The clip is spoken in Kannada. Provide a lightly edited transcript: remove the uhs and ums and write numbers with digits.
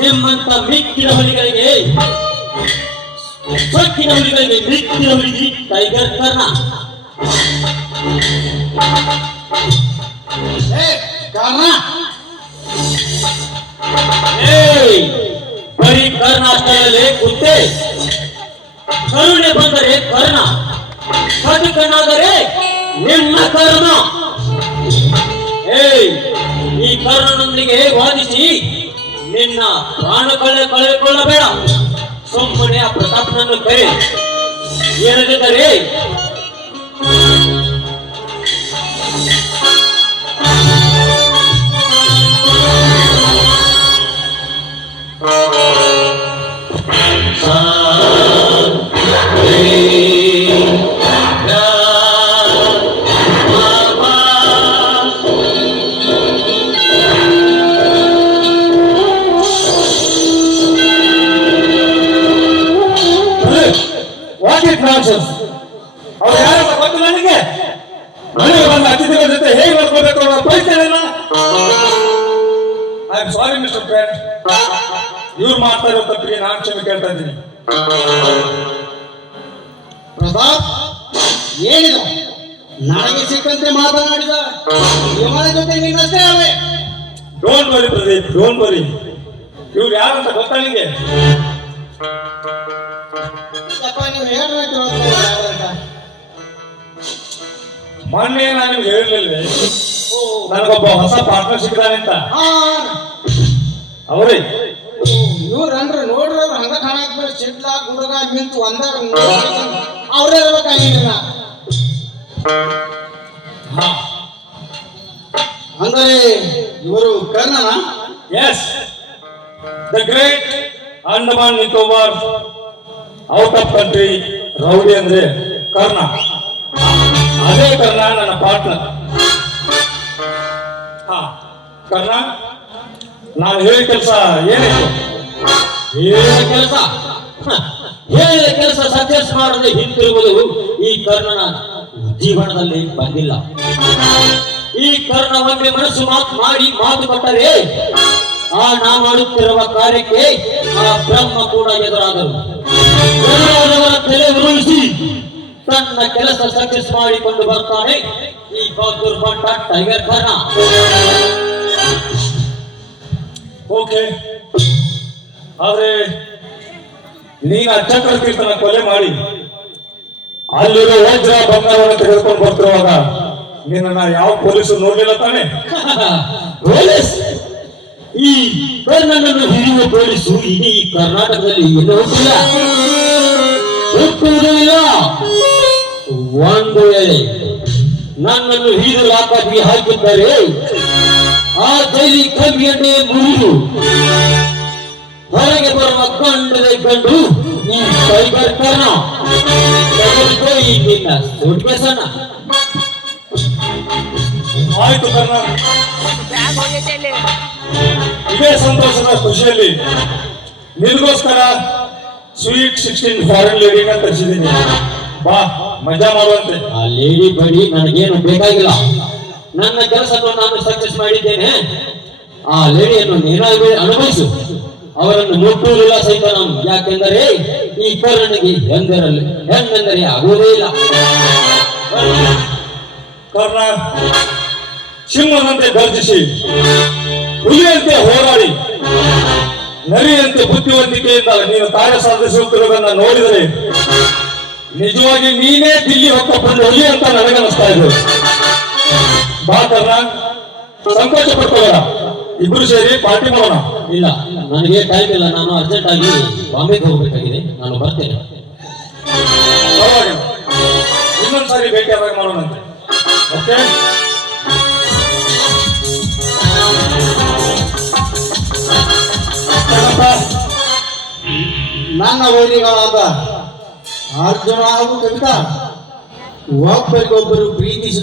ನಿಮ್ಮಂತ ಮಿಕ್ಕಿನ ಹುಲಿಗಳಿಗೆ ಸೊಕ್ಕಿನ ಹುಲಿಗಳಿಗೆ ಮಿಕ್ಕಿನ ಹುಲಿಗಿ ಟೈಗರ್ ಕರ್ಣ. ಬರೀ ಕರ್ಣ ಅಷ್ಟರಲ್ಲಿ ಕುತ್ತೆ, ಕರುಣೆ ಬಂದರೆ ಕರ್ಣ, ಕಟಕನಾದರೆ ನಿಮ್ಮ ಕರ್ಣ. ಈ ಕರ್ಣನೊಂದಿಗೆ ವಾದಿಸಿ ನಿನ್ನ ಪ್ರಾಣ ಕಳೆದುಕೊಳ್ಳಬೇಡ. ಸುಮ್ಮನೆ ಆ ಪ್ರತಾಪನನ್ನು ಕರೆ. ಏನಂದರೆ ಅವ್ರು ಯಾರು ಗೊತ್ತಿಲ್ಲ ನನಗೆ. ನನಗೆ ಬಂದ ಅತಿಥಿಗಳ ಜೊತೆ ಹೇಗೆ ಬರ್ಕೋಬೇಕು ಅನ್ನೋ ಪರಿಚಯ ಇಲ್ಲ. I am sorry mister friend, ಇವ್ರು ಮಾಡ್ತಾ ಇರೋ ತಪ್ಪಿಗೆ ನಾನು ಕ್ಷಮೆ ಕೇಳ್ತಾ ಇದ್ದೀನಿ. ಪ್ರತಾಪ್ ಏನಿಲ್ಲ, ನನಗೆ ಸಿಕ್ಕಂತೆ ಮಾತನಾಡಿದ ಇವನ ಜೊತೆ ನಿನ್ನಷ್ಟೇ ಅವೆ. Don't worry Pradeep, don't worry. ಇವ್ರು ಯಾರು ಅಂತ ಗೊತ್ತಾ ನಿಂಗೆ? ನೀವು ಹೇಳ್ಬೇಕು ಮೊನ್ನೆ ನಾನು ನಿಮ್ಗೆ ಹೇಳಿರ್ಲಿಲ್ಲ ನನಗೊಬ್ಬ ಹೊಸ ಪಾರ್ಟ್ನರ್ ಸಿಕ್ಕಿದಾನೆ ಅಂತ. ಅವರೇ ಇವ್ರನ್ರಿ ನೋಡ್ರಿ, ಅವ್ರು ಹಂಗ ಕಾಣಕ್ ಚಿಟ್ಲ ಗುಡುಗ ಮಿಂಚು ಒಂದಾಗ ಅವ್ರೇ ಇರ್ಬೇಕಾಗಿಲ್ಲ. ಅಂದ್ರೆ ಇವರು ಕರ್ಣನ? Yes, the great Andaman Nicobar out of country rowdy ಅಂದ್ರೆ ಕರ್ಣ. ಅದೇ ಕರ್ಣ ನನ್ನ ಪಾರ್ಟ್ನರ್. ಕರ್ಣ, ನಾನು ಹೇಳಿದ ಕೆಲಸ ಏನಿತ್ತು? ಹೇಳಿದ ಕೆಲಸ ಹೇಳಿದ ಕೆಲಸ ಸಕ್ಸಸ್ ಮಾಡದೆ ಹಿಂತಿರುಗುವುದು ಈ ಕರ್ಣನ ಜೀವನದಲ್ಲಿ ಬಂದಿಲ್ಲ. ಈ ಕರ್ಣ ಒಮ್ಮೆ ಮನಸ್ಸು ಮಾತು ಕೊಟ್ಟರೆ ನಾ ಮಾಡುತ್ತಿರುವ ಕಾರ್ಯಕ್ಕೆ ಆ ಬ್ರಹ್ಮ ಕೂಡ ಎದುರಾದರು. ತಲೆ ಉರುಳಿಸಿ ತನ್ನ ಕೆಲಸ ಸಕ್ಸಸ್ ಮಾಡಿಕೊಂಡು ಬರ್ತಾನೆ ಈ ಬಹದ್ದೂರ್ ಬಂಟ ಟೈಗರ್ ಕರ್ಣ. ಓಕೆ, ಆದ್ರೆ ನೀನು ಅಚ್ಚಂಕರ ತೀರ್ಥನ ಕೊಲೆ ಮಾಡಿ ಅಲ್ಲಿರೋ ವಜ್ರ ಬಂಗಾರವನ್ನು ತೆಗೆದುಕೊಂಡು ಬರ್ತಿರುವಾಗ ನಿನ್ನ ಯಾವ ಪೊಲೀಸರು ನೋಡ್ಲಿಲ್ಲ ತಾನೆ? ಪೊಲೀಸ್? ಈ ಕರ್ಣನನ್ನು ಹಿಡಿಯುವ ಪೊಲೀಸು ಇಡೀ ಕರ್ನಾಟಕದಲ್ಲಿ ಎಲ್ಲೂ ಹುಟ್ಟುವುದಿಲ್ಲ. ಒಂದು ವೇಳೆ ನನ್ನನ್ನು ಹಿಡಿದು ಲಾಕಪ್ಗೆ ಹಾಕಿದ್ದಾರೆ ಆ ಜೈಲಿ ಕವಿಯನ್ನೇ ಮುರಿದು ಹೊರಗೆ ಬರುವ ಗಂಡು ಈ ಟೈಗರ್ ಕರ್ಣ. ತೆಗೆದುಕೋ ಈ ನಿನ್ನ ಸುಟ್ಕೇಸನ್ನ. ಆಯ್ತು ಕರ್ಣ, ಇದೇ ಸಂತೋಷದ ಖುಷಿಯಲ್ಲಿ ನಿನಗೋಸ್ಕರ ಸ್ವೀಟ್ 16 ಫಾರಿನ್ ಲೇಡಿನ ತರಿಸಿದ್ದೀನಿ. ಬಾ, ಮಜಾ ಮಾಡುವಂತೆ. ಆ ಲೇಡಿ ಬಡಿ ನನಗೇನು ಬೇಕಾಗಿಲ್ಲ. ನನ್ನ ಕೆಲಸವನ್ನು ನಾನು ಸಕ್ಸಸ್ ಮಾಡಿದ್ದೇನೆ. ಆ ಲೇಡಿಯನ್ನು ನೀನಾಗಿ ಅನುಭವಿಸು. ಅವರನ್ನು ಮುಟ್ಟುವುದಿಲ್ಲ ಸಹಿತ ನಾನು. ಯಾಕೆಂದರೆ ಈ ಕರ್ಣನಿಗೆ ಹೆಣ್ಣೆಂದರೆ ಆಗುವುದೇ ಇಲ್ಲ. ಕರ್ಣ, ಸಿಂಹದಂತೆ ಗರ್ಜಿಸಿ, ಹುಲಿಯಂತೆ ಹೋರಾಡಿ, ನರಿಯಂತೆ ಬುದ್ಧಿವಂತಿಕೆಯಿಂದ ನೀನು ಕಾರ್ಯ ಸಾಧಿಸುತ್ತಿರುವುದನ್ನು ನೋಡಿದರೆ ನಿಜವಾಗಿ ನೀನೇ ದಿಲ್ಲಿ ಹೊತ್ತುಕೊಂಡು ಹುಲಿ ಅಂತ ನನಗನ್ನಿಸ್ತಾ ಇದೆ. ಬಾ ಕರ್ಣ, ಸಂಕೋಚ ಪಡ್ಕೋಬೇಡ, ಇಬ್ರು ಸೇರಿ ಪಾರ್ಟಿ ಮಾಡೋಣ. ಇಲ್ಲ, ನನಗೆ ಟೈಮ್ ಇಲ್ಲ. ನಾನು ಅರ್ಜೆಂಟ್ ಆಗಿ ಬಾಂಬೆಗೆ ಹೋಗ್ಬೇಕಾಗಿದೆ. ನಾನು ಬರ್ತೇನೆ. ಇನ್ನೊಂದ್ಸಾರಿ ಭೇಟಿಯಾದಾಗ ಮಾಡೋಣಂತೆ. ಓಕೆ, ನನ್ನ ವೈರಿಗಳಾದ ಅರ್ಜುನ ಹಾಗೂ ಕವಿತಾ ಒಬ್ಬರಿಗೊಬ್ಬರು ಪ್ರೀತಿಸಿ